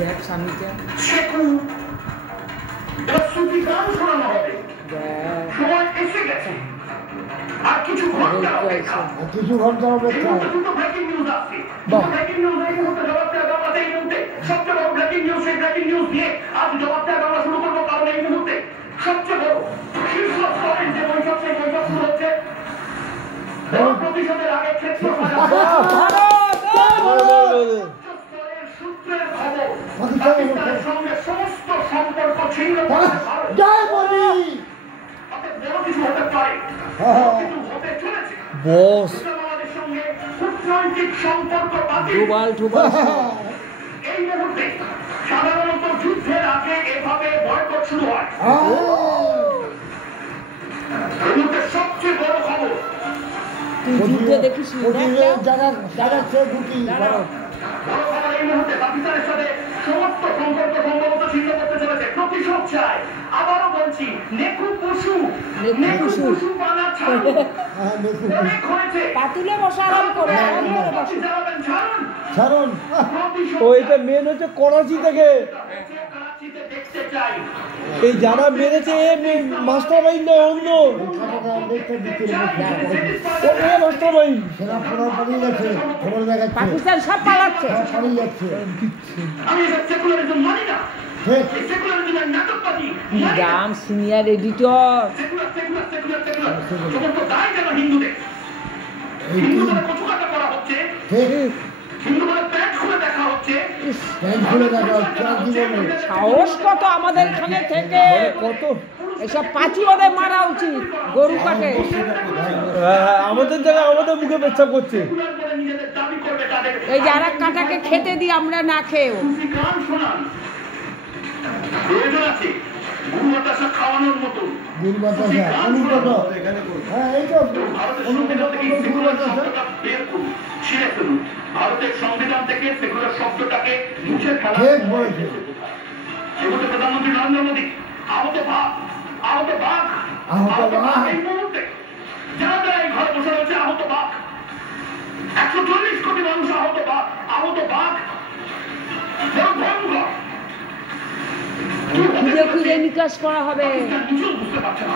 দেখ স্বামীকে কিছু ঘন্টা অপেক্ষা সবচেয়ে বড় ব্রেকিং নিউজ সেই ব্রেকিং নিউজ দিয়ে আজ জবাব দেওয়া আমরা শুরু করবো কারণ এই মুহূর্তে সবচেয়ে বড় শীর্ষ স্তরের যে বৈঠক সেই বৈঠক শুরু হচ্ছে প্রতিশোধের আগে ক্ষেত্র সূত্রের খবর পাকিস্তানের সঙ্গে সমস্ত সম্পর্ক ছিন্ন বড় কিছু হতে পারে কিন্তু হতে চলেছে বাংলাদেশের সঙ্গে কূটনৈতিক সম্পর্ক এই মুহূর্তে সাধারণত যুদ্ধের আগে এভাবে বয়কট শুরু হয় এই মুহূর্তে সবচেয়ে বড় খবর যুদ্ধে দেখিস এই মুহূর্তে পাকিস্তানের সাথে সমস্ত সম্পর্ক সম্ভবত ছিন্ন করতে চলেছে প্রতিশোধ চায় আবারও বলছি নেকু পশু পানা অনেক হয়েছে পাতিলে বসে আরাম করে ছাড়ুন ওইটা মেন হচ্ছে করাচি থেকে এই যারা মেরেছে মাস্টার মাইন্ড না অন্য মাস্টার মাইন্ড পাকিস্তান সব পালাচ্ছে রাম সিনিয়র এডিটর সাহস কত আমাদের এখানে থেকে কত এসব পাঁচি ওদের মারা উচিত গরু কাটে আমাদের জায়গায় আমাদের মুখে পেচ্ছাপ করছে এই যে আর এক কাঁটাকে খেতে দিই আমরা না খেয়েও খাওয়ানোর মতো ভারতের সংবিধান থেকে সেকুলার শব্দটাকে মুছে ফেলা প্রধানমন্ত্রী নরেন্দ্র মোদী আহত বাঘ এই মুহূর্তে যারা যারা এই ঘরে বসে রয়েছে আহত বাঘ 140 কোটি মানুষ আহত বাঘ ভয়ঙ্কর খুঁজে খুঁজে নিকাশ করা হবে বুঝতে পারছে না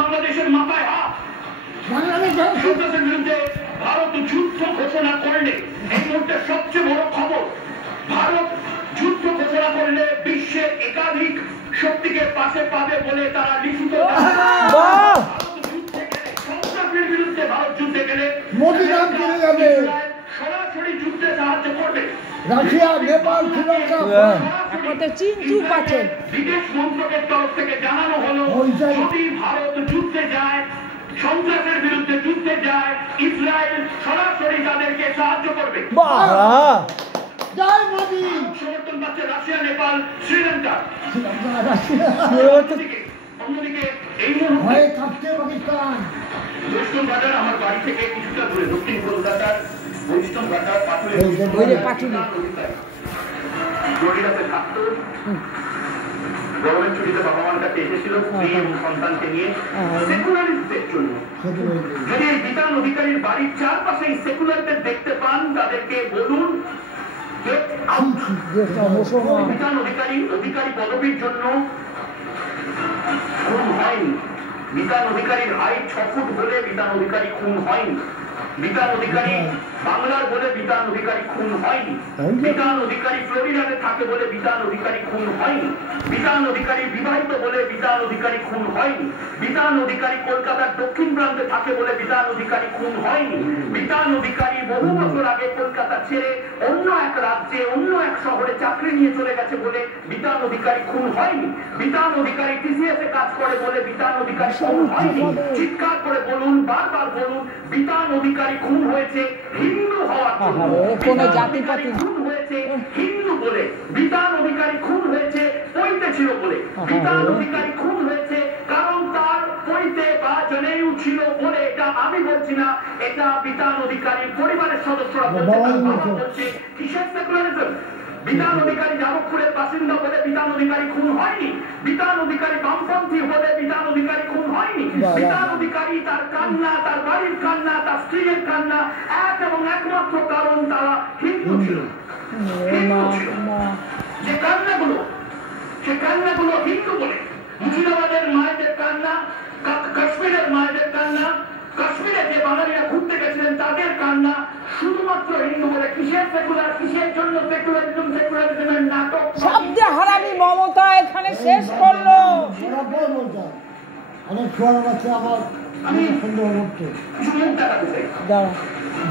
বাংলাদেশের মাথায় হাত সন্ত্রাসের বিরুদ্ধে ভারত যুদ্ধ ঘোষণা করলে এই মুহূর্তে সবচেয়ে বড় খবর ভারত যুদ্ধ ঘোষণা করলে বিশ্বের একাধিক শক্তিকে পাশে পাবে বলে তারা লিখিত সন্ত্রাসের বিরুদ্ধে ভারত যুদ্ধে গেলে সরাসরি যুদ্ধে সাহায্য করবে রাশিয়া নেপাল শ্রীলঙ্কা চীন চুপ আছে বিদেশ মন্ত্রকের তরফ থেকে জানানো হলো যদি ভারত যুদ্ধে যায় সন্ত্রাসের বিরুদ্ধে যুদ্ধে যায় ইসরায়েল সরাসরি তাদেরকে সাহায্য করবে সমর্থন পাচ্ছে রাশিয়া নেপাল শ্রীলঙ্কা অন্যদিকে এই মুহূর্তে ওয়েস্টার্ন ঘাটার আমার বাড়ি থেকে কিছুটা দূরে দক্ষিণ কলকাতার ওয়েস্টার্ন ঘাটার ফ্লোরিডাতে থাকতো গরমের ছুটিতে বাবা মার কাছে এসেছিল স্ত্রী এবং সন্তানকে নিয়ে সেকুলারিস্টদের জন্য যদি এই বিতান অধিকারীর বাড়ির চারপাশে এই সেকুলারদের দেখতে পান তাদেরকে বলুন বিতান অধিকারী পদবীর জন্য খুন হয়নি বিতান অধিকারীর হাইট 6 ফুট বলে বিতান অধিকারী খুন হয়নি বিতান অধিকারী বাংলার বলে বিতান অধিকারী খুন হয়নি বিতান অধিকারী ফ্লোরিডাতে থাকে বলে বিতান অধিকারী খুন হয়নি বিতান অধিকারী বিবাহিত বলে বিতান অধিকারী খুন হয়নি বিতান অধিকারী কলকাতার দক্ষিণ প্রান্তে থাকে বলে বিতান অধিকারী খুন হয়নি বিতান অধিকারী বহু বছর আগে কলকাতা ছেড়ে অন্য এক রাজ্যে অন্য এক শহরে চাকরি নিয়ে চলে গেছে বলে বিতান অধিকারী খুন হয়নি বিতান অধিকারী টিসিএস এ কাজ করে বলে বিতান অধিকারী খুন হয়নি চিৎকার করে বলুন বারবার বলুন বিতান অধিকারী খুন হয়েছে হিন্দু হওয়ার জন্য কোনো জাতিপাতি খুন হয়েছে হিন্দু বলে বিতান অধিকারী খুন হয়েছে পৈতে ছিল বলে বিতান অধিকারী খুন হয়েছে কারণ তার পৈতে বা জনেউ ছিল বলে এটা আমি বলছি না এটা বিতান অধিকারীর পরিবারের সদস্যরা বলছে কিসের সেকুলারিজম বিতান অধিকারী যাদবপুরের বাসিন্দা বলে বিতান অধিকারী খুন হয়নি বিতান অধিকারী বামপন্থী বলে বিতান বিধান অধিকারী তার কান্না, তার বাড়ির কান্না, তার স্ত্রীর কান্না, এক এবং একমাত্র কারণ তারা হিন্দু ছিল। যে কান্নাগুলো, সে কান্নাগুলো হিন্দু বলে, মুর্শিদাবাদের মায়েদের কান্না, কাশ্মীরের মায়েদের কান্না, কাশ্মীরে যে বাঙালিরা ঘুরতে গেছিলেন তাদের কান্না, শুধুমাত্র হিন্দু বলে। কিসের সেকুলার, কিসের জন্য সেকুলারিজম, সেকুলারিজমের নাটক। শব্দ হারামি মমতা এখানে শেষ করলো। অনেক ছোয়ার বাচ্চা আবার আমি সন্দেহ করতে কিছু মুখ দেখাতে চাই,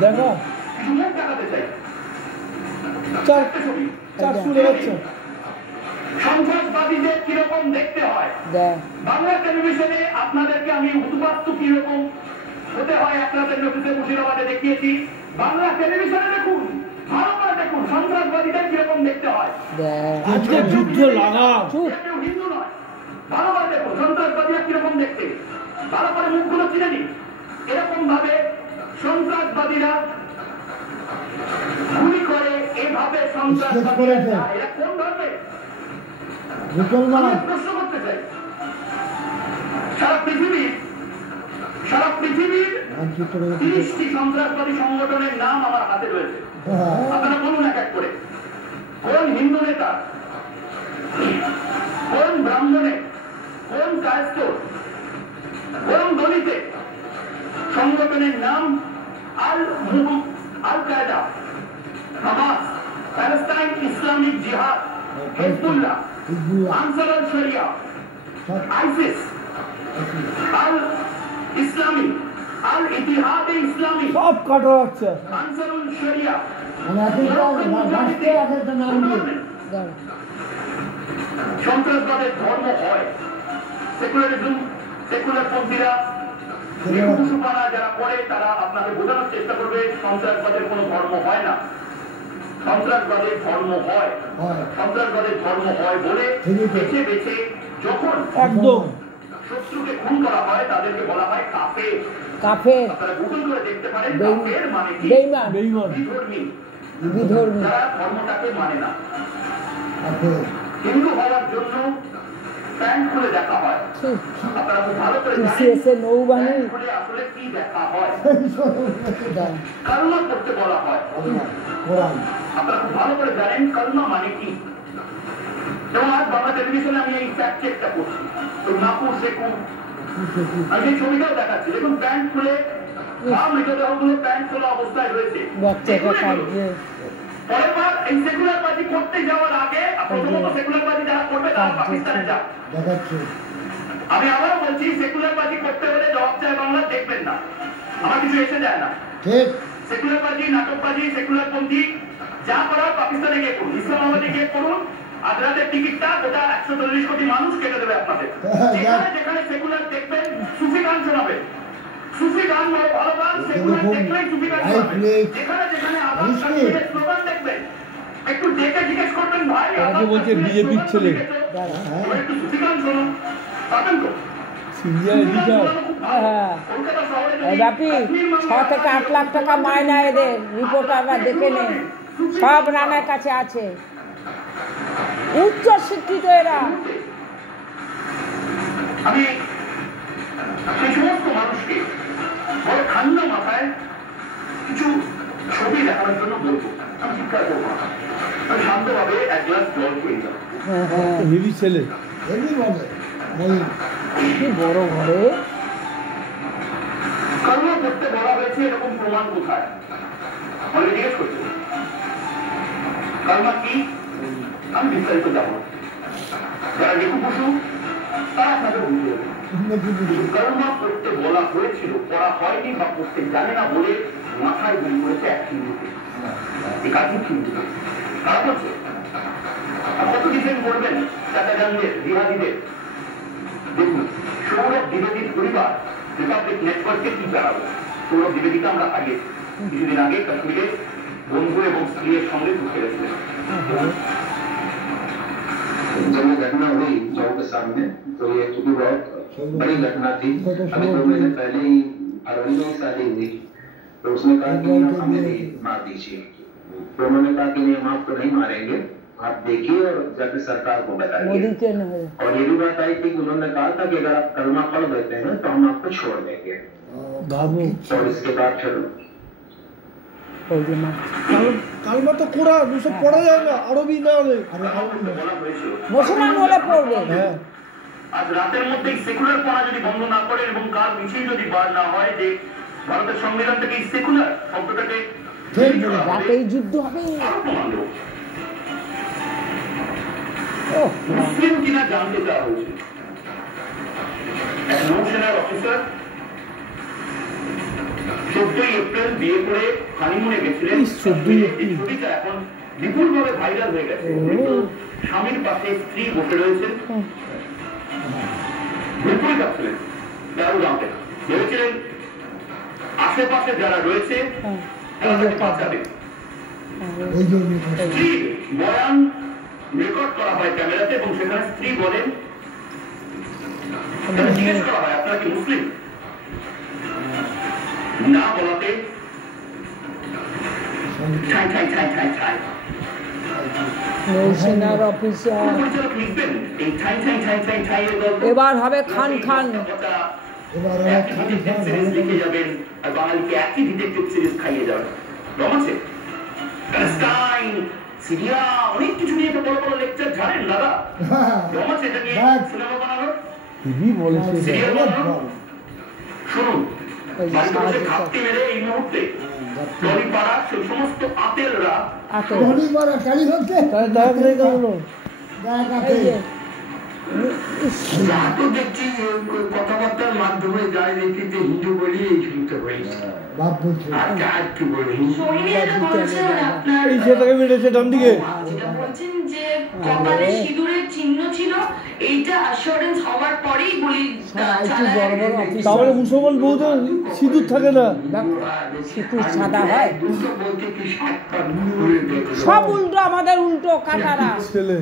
দেখো কিছু মুখ দেখাতে চাই। চার শুনে যাচ্ছে সন্ত্রাসবাদীদের কিরকম দেখতে হয় বাংলা টেলিভিশনে আপনাদেরকে আমি উদ্বাস্তু কিরকম হতে হয় এক রাতের নোটিশে মুর্শিদাবাদে দেখিয়েছি। বাংলা টেলিভিশনে দেখুন, ভালো করে দেখুন সন্ত্রাসবাদীদের কিরকম দেখতে হয়। আজকে যুদ্ধ লাগাও, কেউ হিন্দু নয়, ভালো করে দেখুন সন্ত্রাসবাদীরা কিরকম দেখতে, ভালো করে মুখগুলো চিনে নিন। এরকম ভাবে সন্ত্রাসবাদীরা গুলি করে, এইভাবে সন্ত্রাসবাদীরা এরা কোন ধরনের প্রশ্ন করতে চাই। সারা পৃথিবীর 30টি সন্ত্রাসবাদী সংগঠনের নাম আমার হাতে রয়েছে। আপনারা বলুন এক এক করে, কোন হিন্দু নেতা, কোন ব্রাহ্মণে, কোন কায়স্থ, কোন দলিতে সংগঠনের নাম al Qaeda, Hamas, Palestine Islamic Jihad, Hezbollah, Ansar al Sharia, ISIS, আল ইসলামী, আল ইতিহাদে ইসলামী, সব কাটা হচ্ছে আনসারুল শরিয়া, সন্ত্রাসবাদের ধর্ম হয় সেকুলারিজম। সেকুলার পন্থীরা নিকুশুপানা যারা করে তারা আপনাকে বোঝানোর চেষ্টা করবে সন্ত্রাসবাদের কোনো ধর্ম হয় না। সন্ত্রাসবাদের ধর্ম হয়, সন্ত্রাসবাদের ধর্ম হয় বলে বেছে বেছে যখন একদম শত্রুকে খুন করা হয় তাদেরকে বলা হয় কাফের। কাফের আপনারা গুগল করে দেখতে পারেন কাফের মানে কি, বেঈমান, বিধর্মী, বিধর্মী, যারা ধর্মটাকে মানে না। হিন্দু হওয়ার জন্য প্যান্ট খুলে দেখা হয়। আপনারা খুব ভালো করে জানেন নৌবাহিনী খুলে আসলে কি দেখা হয়। কালমা করতে বলা হয়। আপনারা খুব ভালো করে জানেন কালমা মানে কি। যেমন আজ বাংলা টেলিভিশনে আমি এই ফ্যাক্ট চেকটা করছি, তো নাকুর শেখুন, আমি এই ছবিটাও দেখাচ্ছি। দেখুন প্যান্ট খুলে মৃতদেহগুলো প্যান্ট খোলা অবস্থায় রয়েছে। পরের বার এই সেকুলার বাজি করতে যাওয়ার আগে প্রথমত সেকুলার বাজি যারা করবে তারা পাকিস্তানে যাক। আমি আবারও বলছি, সেকুলার বাজি করতে হলে জবাব চায় বাংলা দেখবেন না, আমার কিছু এসে যায় না। সেকুলার বাজি, নাটকবাজি, সেকুলার পন্থী যা করার পাকিস্তানে গিয়ে করুন, ইসলামাবাদে গিয়ে করুন। আজরাতের টিকিটটা গোটা 140 কোটি মানুষ কেটে দেবে আপনাদের। যেখানে যেখানে সেকুলার দেখবেন সুফি গান শোনাবে, সুফি গান বড় ভালো গান, সেকুলার দেখলেই সুফি গান শোনাবে। যেখানে যেখানে আবার কাশ্মীরের স্লোগান দেখবেন একটু দেখে জিজ্ঞেস করবেন, ভাই আগে বলছে বিজেপির ছেলে একটু সুফি গান শোনো, পাবেন তো? ব্যাপী 6 থেকে 8 লাখ টাকা মায়না এদের, রিপোর্টাররা দেখে নেন, সব রানার কাছে আছে, উচ্চ শিক্ষিত এরা। আমি সেই সমস্ত মানুষকে বড় ঠান্ডা মাথায় কিছু ছবি দেখানোর জন্য বলবো, আমি চিৎকার করবো, আমি শান্তভাবে এক গ্লাস জল খেয়ে যাবো। হেভি ছেলে, কি বড় ঘরে কালমা করতে বলা হয়েছে, এরকম প্রমাণ কোথায়? অনেকে জিজ্ঞেস করছে কালমা কি, আমি বিস্তারিত যাবো। যারা নিকুপুষু তারা আপনাদের বুঝতে হবে। কালমা করতে বলা হয়েছিল, করা হয়নি বা করতে জানে না বলে মাথায় গুলি করেছে এক হিন্দুকে, একাধিক হিন্দুকে। তারা বলছে আর কত ডিফেন্ড করবেন চাচাজানদের, বিহারীদের। দেখুন, সৌরভ দ্বিবেদীর পরিবার রিপাবলিক নেটওয়ার্কে কি জানাবো। সৌরভ দ্বিবেদীকে আমরা হারিয়েছি কিছুদিন আগে কাশ্মীরে, বন্ধু এবং স্ত্রীর সঙ্গে ঢুকে গেছিলেন। जब ये घटना हुई गाँव के सामने, तो ये चूंकि बहुत बड़ी घटना थी। अभी 2 महीने पहले ही फरवरी में शादी हुई, तो उसने कहा कि आप हमें भी मार दीजिए। तो उन्होंने कहा कि नहीं, हम आपको नहीं मारेंगे, आप देखिए और जाके सरकार को बताइए। मोदी के नहीं। और ये भी बात आई थी कि उन्होंने कहा था कि अगर आप कलमा पढ़ देते हैं तो हम आपको छोड़ देंगे बाबू और इसके बाद फिर কালমা তো কোরআন ওসব পড়া যায় না, আরবি না হলে মুসলমান হলে পড়বে। হ্যাঁ আজ রাতের মধ্যে সেকুলার পড়া যদি বন্ধ না করে এবং কাল মিছিল যদি বার না হয় যে ভারতের সংবিধান থেকে সেকুলার শব্দটাকে রাতেই যুদ্ধ হবে। মুসলিম কিনা জানতে চাওয়া হয়েছে। এক নৌসেনার অফিসার 14 এপ্রিল বিয়ে করে হানিমুনে গেছিলেন। এই ছবিটা এখন বিপুলভাবে ভাইরাল হয়ে গেছে। স্বামীর পাশে স্ত্রী বসে রয়েছেন, বিপুল যাচ্ছিলেন জানতে ভেবেছিলেন আশেপাশে যারা রয়েছে তাদেরকে বাঁচাবে। স্ত্রী বয়ান রেকর্ড করা হয় ক্যামেরাতে এবং সেখানে স্ত্রী বলেন, জিজ্ঞেস করা হয় আপনারা কি মুসলিম? না বলাতে ছাই ছাই ছাই ছাই ছাই নৌসেনার অফিসার পরিচালক লিখবেন এই ছাই ছাই ছাই ছাই ছাই এর গল্প এবার হবে খান খান। সিরিজ লিখে যাবেন আর বাঙালিকে একই ডিটেকটিভ সিরিজ খাইয়ে যাবেন। রম আছে প্যালেস্টাইন, সিরিয়া, অনেক কিছু নিয়ে তো বড় বড় লেকচার জানেন দাদা। রম আছে এটা নিয়ে সিনেমা বানানোর, সিরিয়াল বানানোর। শুনুন, বাড়িতে বসে ঘাপটি মেরে এই মুহূর্তে টলিপাড়া সেই সমস্ত আতেলরা কথাবার্তার মাধ্যমে যায় দেখি যে হিন্দু বলি এই শুনতে হয়েছে। আর কি বলি সেটাকে বেড়েছে ডান দিকে বলছেন যে কপালে সিঁদুরের চিহ্ন ছিল, এইটা অ্যাসুরেন্স হওয়ার পরেই গুলি তাহলে মুসলমান বউদের সিঁদুর থাকে না, সিঁদুর সাদা হয় সব উল্টো, আমাদের উল্টো কাটারা ছেলে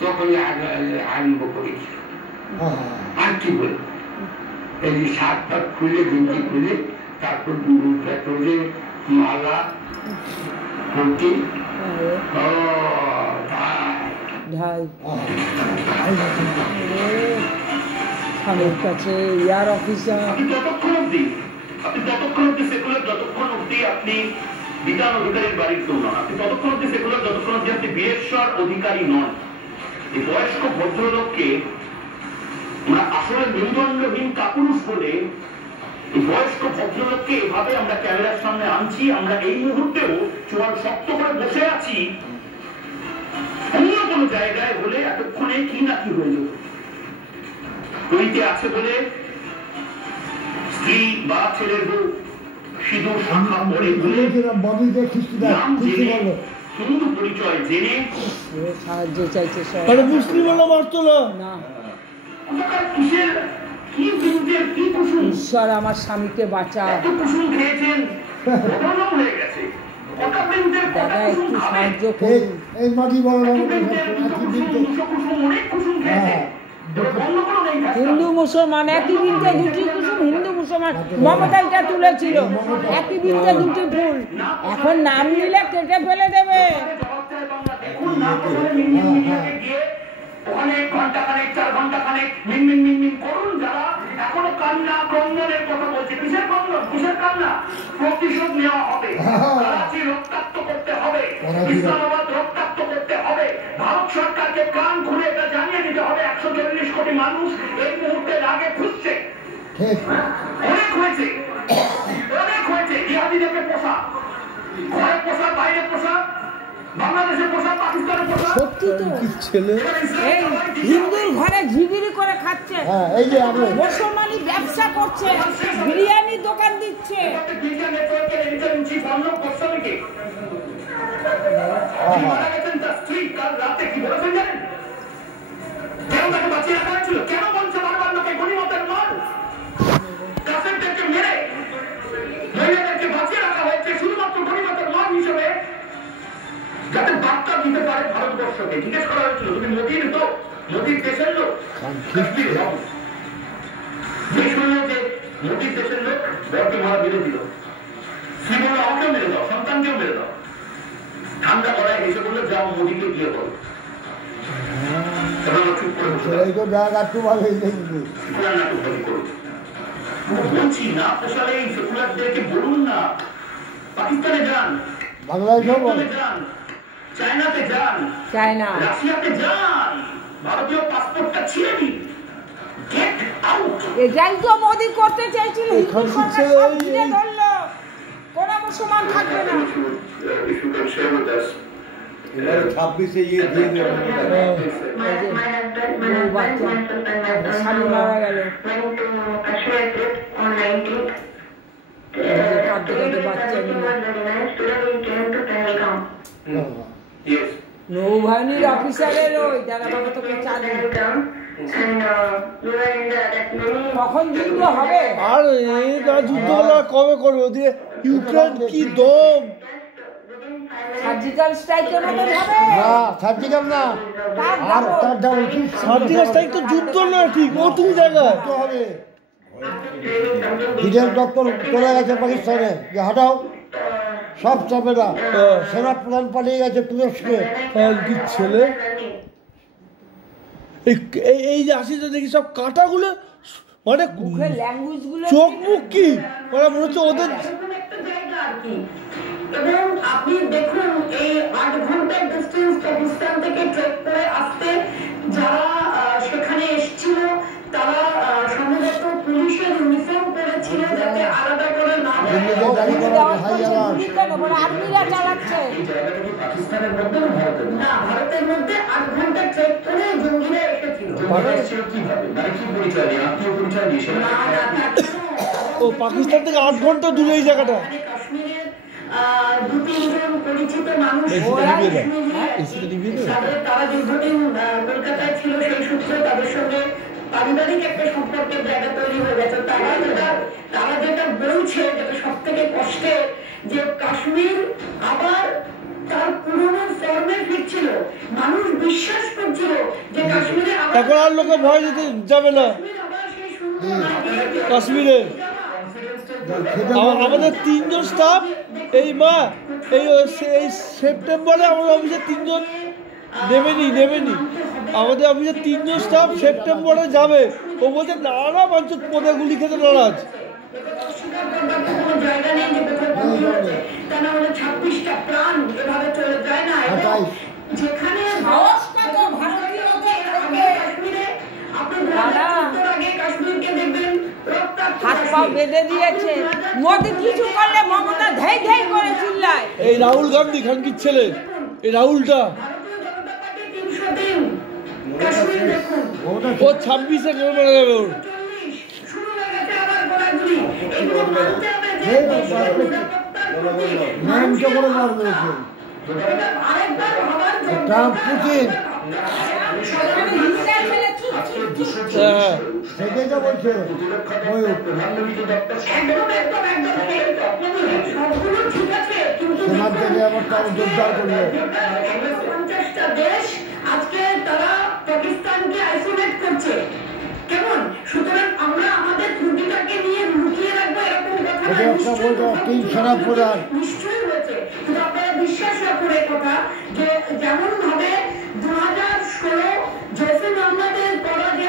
তখন আরম্ভ করেছি। আর কি বল এই যে শার্ট পাট খুলে গেঞ্জি খুলে তারপর পেট্রোলে মালা কুর্তি স্বামীর কাছে এয়ার অফিসার। আপনি ততক্ষণ অব্দি সেকুলার, যতক্ষণ অব্দি আপনি বিধান অধিকারীর বাড়ির কেউ নন। আপনি ততক্ষণ অব্দি সেকুলার যতক্ষণ অব্দি আপনি বীরেশ্বর অধিকারী নন। এই বয়স্ক ভদ্রলোককে আমরা আসলে মেরুদণ্ডহীন কাপুরুষ বলে এই বয়স্ক ভদ্রলোককে এভাবে আমরা ক্যামেরার সামনে আনছি। আমরা এই মুহূর্তেও চোয়াল শক্ত করে বসে আছি। অন্য কোনো জায়গায় হলে এতক্ষণে কি না কি হয়ে যেত। তৈরিতে আছে বলে স্ত্রী বা ছেলের বউ সিঁদুর শাখা পরে বলে নাম জেনে হিন্দু পরিচয় জেনে সাহায্য চাইছে সব। মুসলিম মারতো না। ঈশ্বর আমার স্বামীকে বাঁচা। দাদা একটু সাহায্য করুন। হিন্দু মুসলমান একই বৃন্তে দুটি কুসুম, হিন্দু মুসলমান মমতা এটা তুলেছিল একই বৃন্তে দুটি ফুল, এখন নাম নিলে কেটে ফেলে দেবে। ওখানে ঘন্টা খানেক 4 ঘন্টা খানেক মিনমিন মিনমিন করুন। যারা এখনো কান্না ক্রন্দনের কথা বলছে, কিসের ক্রন্দন কিসের কান্না? প্রতিশোধ নেওয়া হবে, করাচি রক্তাক্ত করতে হবে, ইসলামাবাদ রক্তাক্ত করতে হবে। ভারত সরকারকে কান খুলে এটা জানিয়ে দিতে হবে 140 কোটি মানুষ এই মুহূর্তে রাগে খুঁজছে। অনেক হয়েছে, অনেক হয়েছে। ইহাদিদেরকে পোষা, ঘরে পোষা, বাইরে পোষা, বাংলাদেশের পোষা, পাকিস্তানের পোষা। সত্যি তো ছেলে এই হিন্দুর ঘরে ঝিগিরি করে খাচ্ছে, মুসলমানি ব্যবসা করছে, বিরিয়ানি দোকান দিচ্ছে। কেন বলছে বারবার লোকে গণিমতের মাল? কাফেরদেরকে মেরে মহিলাদেরকে বাঁচিয়ে রাখা হয়েছে শুধুমাত্র গণিমতের মাল হিসেবে, যাতে বার্তা দিতে পারে ভারতবর্ষকে। জিজ্ঞেস করা হয়েছিল তুমি মোদীর তো, মোদীর দেশের লোক, যে শুনলো যে মোদীর দেশের লোক বরকে মারা বেঁধে দিল। স্ত্রী বললো আমাকেও মেরে দাও, সন্তানকেও মেরে দাও। ঠান্ডা গলায় এসে বললো যাও মোদীকে বিয়ে করো। চুপ করে বলছি না পোষালে এই সেকুলারদেরকে বলুন না পাকিস্তানে যান, বাংলাদেশে যান, চায়নাতে যান, চায়না রাশিয়াতে যান, ভারতীয় পাসপোর্টটা ছিঁড়ে নিন, গেট আউট। এটাই তো মোদি করতে চাইছিল, ধরলো কোন মুসলমান থাকবে না। এবারে 26-এ ইয়ে দিয়ে দেবে স্বামী মারা গেল, নৌবাহিনীর অফিসারের ওই যারা বাবা তোকে চাঁদে কখন যুদ্ধ হবে? আর এরা যুদ্ধ হলে কবে করবে? ওদিকে ইউক্রেন কি দম, সার্জিক্যাল স্ট্রাইকের মতো হবে না সার্জিক্যাল না, আর তার দাম কি সার্জিক্যাল স্ট্রাইক তো যুদ্ধ না, ঠিক ওটু জায়গায় তো হবে। বিদেশ দপ্তর চলে গেছে পাকিস্তানে, যে হটাও সব চাপে না, সেনা প্রধান পালিয়ে গেছে তুরস্কে। কি ছেলে এই যে আসি তো দেখি সব কাঁটাগুলো, মানে ল্যাঙ্গুয়েজ গুলো চোখ মুখ কি মানে মনে হচ্ছে ওদের। এবং আপনি দেখুন এই 8 ঘন্টার ডিস্টেন্স পাকিস্তান থেকে ট্রেক করে আসতে যারা সেখানে এসেছিল তারা সম্ভবত পুলিশের ইউনিফর্ম পরেছিল যাতে আলাদা করে না আর্মিরা চালাচ্ছে না, ভারতের মধ্যে 8 ঘন্টা ট্রেক করে জঙ্গিরা এসেছিল। ও পাকিস্তান থেকে 8 ঘন্টা দূরে এই জায়গাটা। কাশ্মীরের 2-3 পরিচিত মানুষ তারা দীর্ঘদিন কলকাতায় ছিল, সেই সূত্রে তাদের সঙ্গে পারিবারিক একটা সম্পর্কের জায়গা তৈরি হয়ে গেছে। তারা যেটা বলছে, যেটা সব থেকে কষ্টের, যে কাশ্মীর আবার তার পুরনো ফর্মে ফিরছিল। মানুষ বিশ্বাস করছিল যে কাশ্মীরে এখন আর লোকে ভয় দিতে যাবে না। কাশ্মীরে আমাদের 3 জন স্টাফ এই সেপ্টেম্বরে আমাদের অফিসে 3 জন নেবেনি আমাদের অফিসে 3 জন স্টাফ সেপ্টেম্বরে যাবে। ও বলছে নানা বাঞ্চত পদে গুলি খেতে নারাজ। হাত পা বেঁধে দিয়েছে, মোদি কিছু করলে মমতা ধেই ধেই করে চিল্লায়। এই রাহুল গান্ধী খানকির ছেলে, এই রাহুলটা ও 26-এ গোল মারা যাবে। ওর পুতিন আজকে তারা পাকিস্তানকে আইসোলেট করছে কেমন? সুতরাং আমরা আমাদের ত্রুটিটাকে নিয়ে লুকিয়ে রাখবো এরকম কথা নিশ্চয়ই হয়েছে, কিন্তু আপনারা বিশ্বাস রাখুন এই কথা যে যেমন ভাবে 2016 জৈসে মোহাম্মদের পরে যে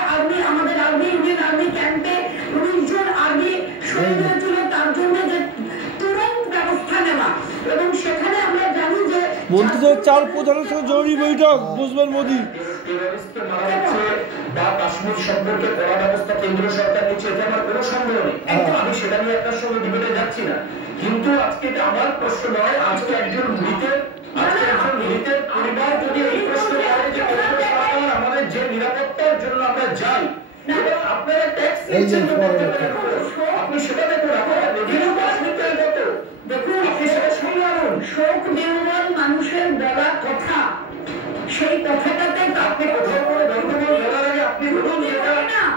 আমাদের আর্মি ইন্ডিয়ান আর্মি ক্যাম্পে 19 জন আর্মি শহীদ হয়েছিল, তার জন্য যে তুরন্ত ব্যবস্থা নেওয়া, এবং সেখানে আমরা জানি যে মন্ত্রীদের 4 প্রধানের সঙ্গে জরুরি বৈঠক বুঝবেন মোদি। কাশ্মীর সম্পর্কে কড়া ব্যবস্থা কেন্দ্র সরকার নিচ্ছে, এতে আমার কোনো সন্দেহ নেই। আমি সেটা নিয়ে আপনার সঙ্গে ডিবেটে যাচ্ছি না, কিন্তু আজকে আমার প্রশ্ন নয়, আজকে একজন মৃতের পরিবার যদি এই প্রশ্ন করে যে কেন্দ্র সরকার আমাদের যে নিরাপত্তার জন্য আমরা যাই, আপনারা ট্যাক্স দিচ্ছেন, আপনি সেটা দেখুন, দেখুন আপনি সেটা শুনে আনুন। শোক বেউমাল মানুষের বলা কথা, সেই কথাটাতে আপনি কোথাও করে বলার আগে আপনি বলুন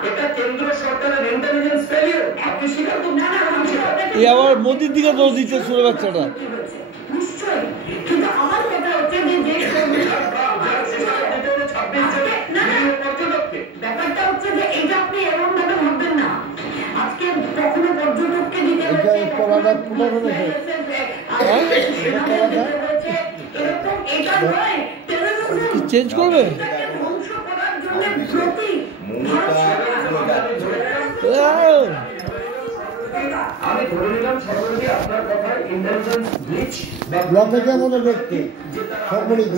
এটা কেন্দ্র সরকারের ইন্টেলিজেন্স ফেলিওর, আপনি স্বীকার করুন। এই আবার মোদির দিকে দোষ দিচ্ছে শুনে বাচ্চাটা। নিশ্চয়ই, কিন্তু আমার কথা হচ্ছে যে ব্যাপারটা হচ্ছে যে এটা আপনি এমন ভাবে ভাববেন না। আজকে কখনো পর্যটককে দিতে হচ্ছে, কখনো আবার পুরো হয়েছে চেঞ্জ করবে আমি ধরে নিলাম সর্বদি আপনার কথায় ইন্টেলিজেন্স ব্লিচ ব্লকে কেমন ব্যক্তি সর্বদিক